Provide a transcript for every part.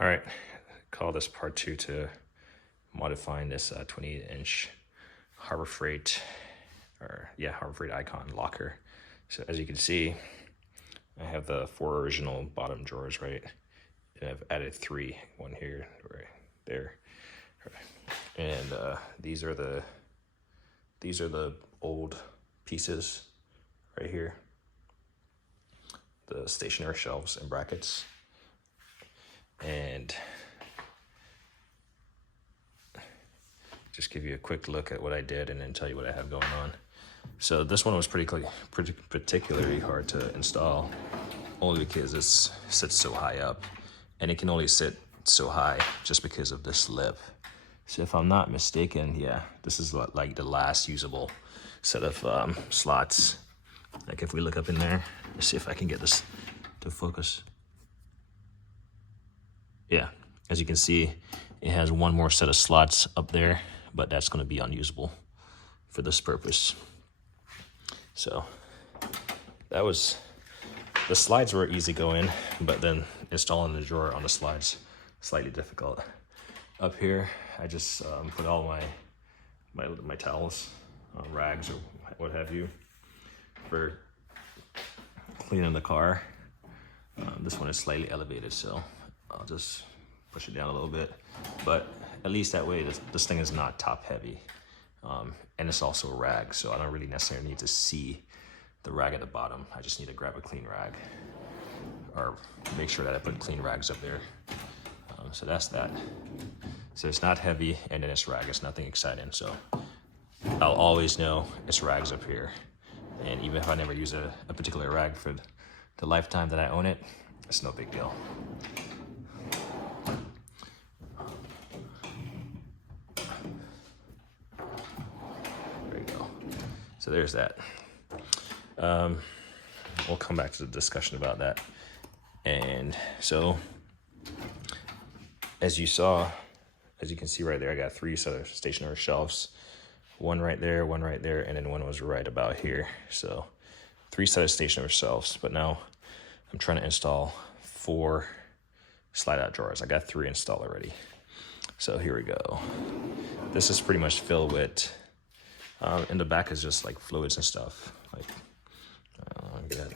All right, call this part 2 to modifying this 28-inch Harbor Freight, Harbor Freight Icon locker. So as you can see, I have the 4 original bottom drawers, right? And I've added 3, one here, right there. And these are the old pieces right here, the stationary shelves and brackets. And just give you a quick look at what I did and then tell you what I have going on. So this one was particularly hard to install, only because it sits so high up, and it can only sit so high just because of this lip. So if I'm not mistaken, yeah, this is like the last usable set of slots. Like if we look up in there, let's see if I can get this to focus. Yeah, as you can see, it has one more set of slots up there, but that's going to be unusable for this purpose. So the slides were easy going, but then installing the drawer on the slides, slightly difficult. Up here, I just put all my towels, rags or what have you, for cleaning the car. This one is slightly elevated, so I'll just push it down a little bit, but at least that way this thing is not top heavy. And it's also a rag, so I don't really necessarily need to see the rag at the bottom. I just need to grab a clean rag, or make sure that I put clean rags up there. So that's that. So it's not heavy, and then it's rag. It's nothing exciting, so I'll always know it's rags up here. And even if I never use a particular rag for the lifetime that I own it, it's no big deal. There you go. So there's that. We'll come back to the discussion about that. And so, as you can see right there, I got 3 sets of stationary shelves. One right there, and then one was right about here. So 3 sets of stationary shelves, but now I'm trying to install 4 slide-out drawers. I got 3 installed already. So here we go. This is pretty much filled with, in the back is just like fluids and stuff. Like, get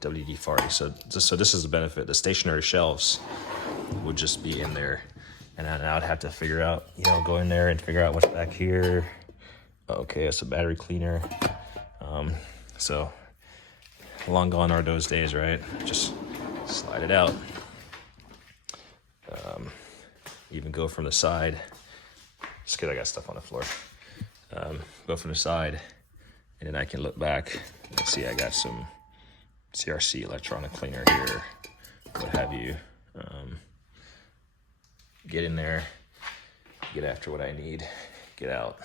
WD-40. So this is the benefit. The stationary shelves would just be in there, and then I would have to figure out, go in there and figure out what's back here. Okay, it's a battery cleaner. So long gone are those days, right? Just slide it out. Even go from the side. Just kidding, I got stuff on the floor. Go from the side, and then I can look back and see I got some CRC electronic cleaner here, what have you. Get in there, get after what I need, get out.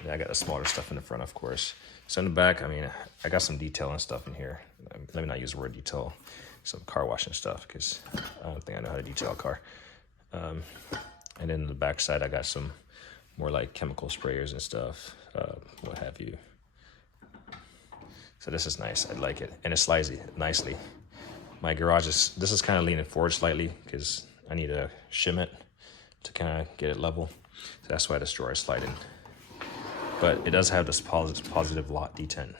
And I got the smaller stuff in the front, of course. So in the back, I got some detail and stuff in here. Let me not use the word detail, some car washing stuff, because I don't think I know how to detail a car. And then the back side, I got some more like chemical sprayers and stuff, what have you. So this is nice, I like it. And it slides nicely. My garage this is kind of leaning forward slightly because I need to shim it to kind of get it level. So that's why this drawer is sliding. But it does have this positive lot detent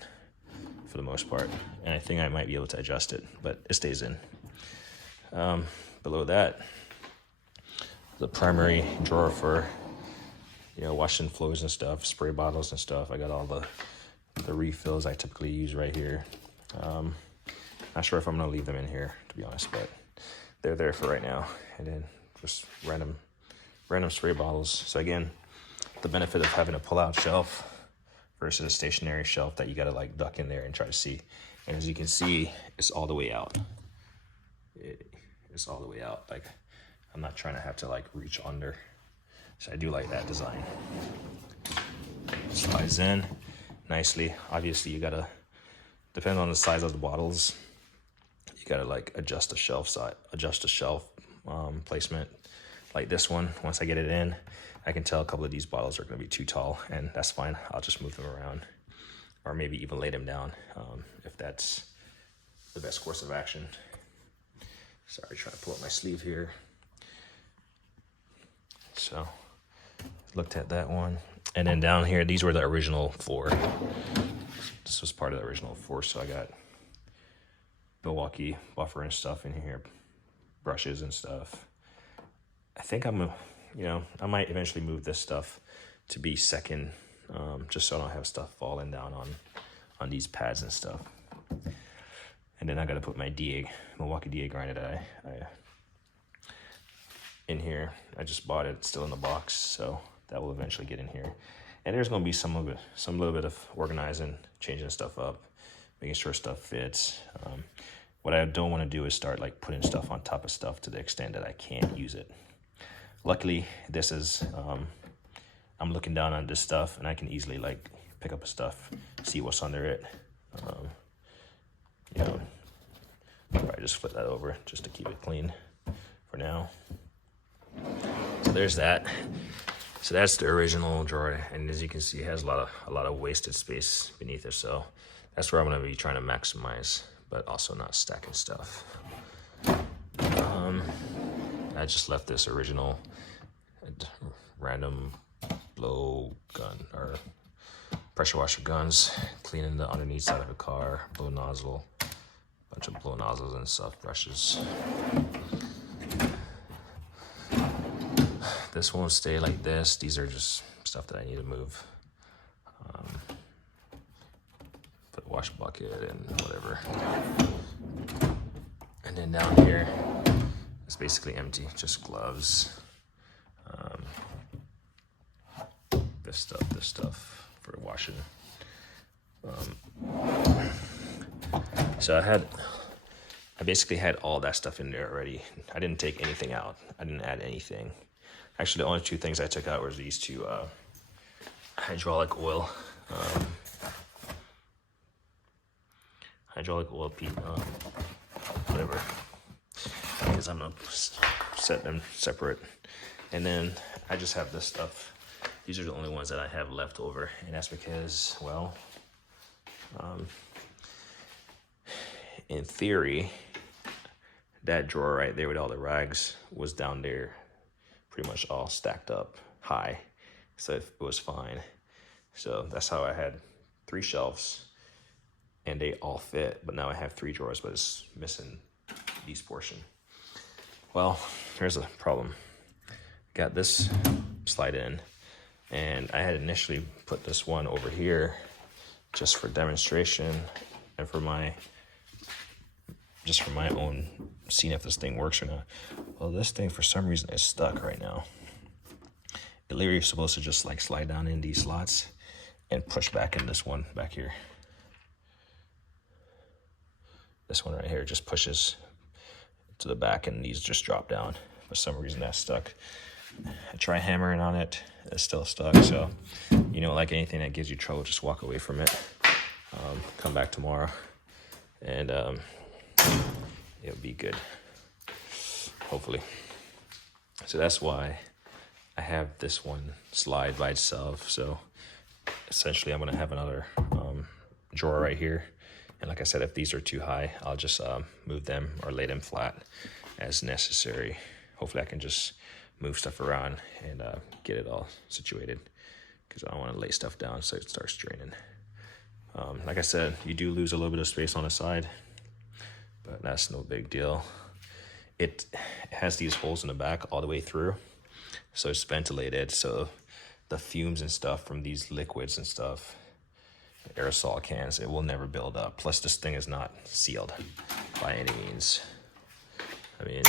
for the most part. And I think I might be able to adjust it, but it stays in. Below that, the primary drawer for, washing flows and stuff, spray bottles and stuff. I got all the refills I typically use right here. Not sure if I'm gonna leave them in here, to be honest, but they're there for right now. And then just random spray bottles. So again, the benefit of having a pull-out shelf versus a stationary shelf that you gotta like duck in there and try to see. And as you can see, it's all the way out. It's all the way out. Like, I'm not trying to have to like reach under. So I do like that design. Slides in nicely. Obviously, you gotta, depending on the size of the bottles, you gotta like adjust the shelf placement. Like this one, once I get it in, I can tell a couple of these bottles are gonna be too tall, and that's fine. I'll just move them around, or maybe even lay them down if that's the best course of action. Sorry, trying to pull up my sleeve here. So, looked at that one. And then down here, these were the original 4. This was part of the original 4, so I got Milwaukee buffer and stuff in here, brushes and stuff. I think I might eventually move this stuff to be second, just so I don't have stuff falling down on these pads and stuff. And then I got to put my Milwaukee DA grinder that I in here. I just bought it, it's still in the box, so that will eventually get in here. And there's going to be some little bit of organizing, changing stuff up, making sure stuff fits. What I don't want to do is start like putting stuff on top of stuff to the extent that I can't use it. Luckily, this is, I'm looking down on this stuff and I can easily like pick up stuff, see what's under it. Probably just flip that over just to keep it clean for now. So there's that. So that's the original drawer, and as you can see, it has a lot of wasted space beneath it. So that's where I'm gonna be trying to maximize, but also not stacking stuff. I just left this original random blow gun or pressure washer guns, cleaning the underneath side of the car, blow nozzle, bunch of blow nozzles and stuff, brushes. This won't stay like this. These are just stuff that I need to move. Put a wash bucket and whatever. And then down here, it's basically empty, just gloves. This stuff for washing. So I basically had all that stuff in there already. I didn't take anything out. I didn't add anything. Actually, the only 2 things I took out were these 2 hydraulic oil whatever, because I'm gonna set them separate. And then I just have this stuff. These are the only ones that I have left over, and that's because, well, in theory, that drawer right there with all the rags was down there pretty much all stacked up high, so it was fine. So that's how I had 3 shelves and they all fit, but now I have 3 drawers, but it's missing these portion. Well, here's a problem. Got this slide in, and I had initially put this one over here just for demonstration and for my own seeing if this thing works or not. Well, this thing for some reason is stuck right now. It literally is supposed to just like slide down in these slots and push back in this one back here. This one right here just pushes to the back and these just drop down. For some reason that's stuck. I try hammering on it, it's still stuck. So, like anything that gives you trouble, just walk away from it. Come back tomorrow and it'll be good, hopefully. So that's why I have this one slide by itself. So essentially I'm gonna have another drawer right here. And like I said, if these are too high, I'll just move them or lay them flat as necessary. Hopefully I can just move stuff around and get it all situated, because I don't want to lay stuff down so it starts draining. Like I said, you do lose a little bit of space on the side, but that's no big deal. It has these holes in the back all the way through, so it's ventilated, so the fumes and stuff from these liquids and stuff, aerosol cans, it will never build up. Plus this thing is not sealed by any means. I mean,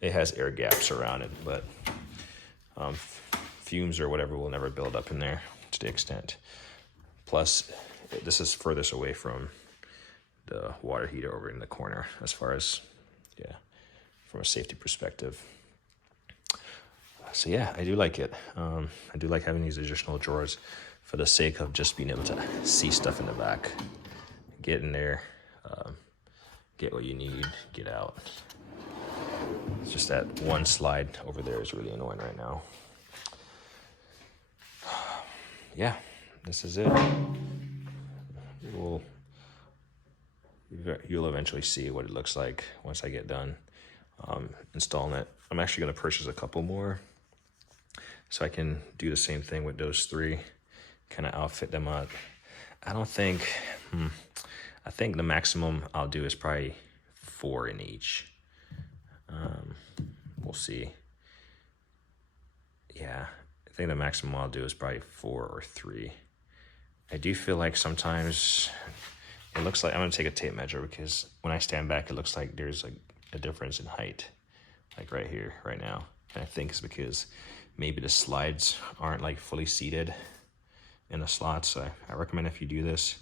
it has air gaps around it, but fumes or whatever will never build up in there to the extent. Plus, this is furthest away from the water heater over in the corner as far as, from a safety perspective. So yeah, I do like it. I do like having these additional drawers for the sake of just being able to see stuff in the back. Get in there, get what you need, get out. It's just that one slide over there is really annoying right now. Yeah, this is it. you'll eventually see what it looks like once I get done installing it. I'm actually going to purchase a couple more so I can do the same thing with those 3, kind of outfit them up. I don't think, I think the maximum I'll do is probably 4 in each. We'll see. Yeah, I think the maximum I'll do is probably 4 or 3. I do feel like sometimes it looks like, I'm going to take a tape measure because when I stand back, it looks like there's like a difference in height, like right here, right now. And I think it's because maybe the slides aren't like fully seated in the slots. So I recommend if you do this,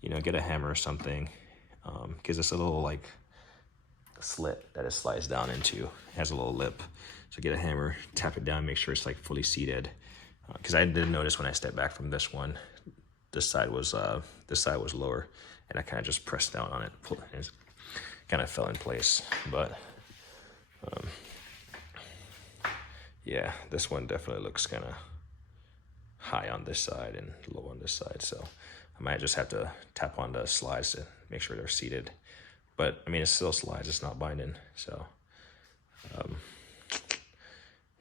you know, get a hammer or something, because it's a little like slit that it slides down into. It has a little lip. So get a hammer, tap it down, make sure it's like fully seated. Because I didn't notice when I stepped back from this one, this side was lower, and I kind of just pressed down on it. It kind of fell in place. But yeah, this one definitely looks kind of high on this side and low on this side. So I might just have to tap on the slides to make sure they're seated. But I mean, it's still slides, it's not binding. So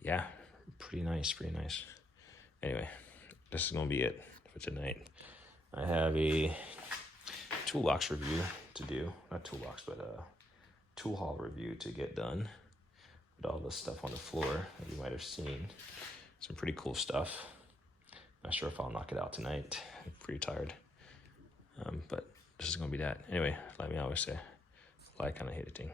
yeah, pretty nice, pretty nice. Anyway, this is gonna be it for tonight. I have a toolbox review to do. Not toolbox, but a tool haul review to get done with all the stuff on the floor that you might have seen. Some pretty cool stuff. Not sure if I'll knock it out tonight. I'm pretty tired. But this is gonna be that. Anyway, like me always say, like, kind of hate a thing.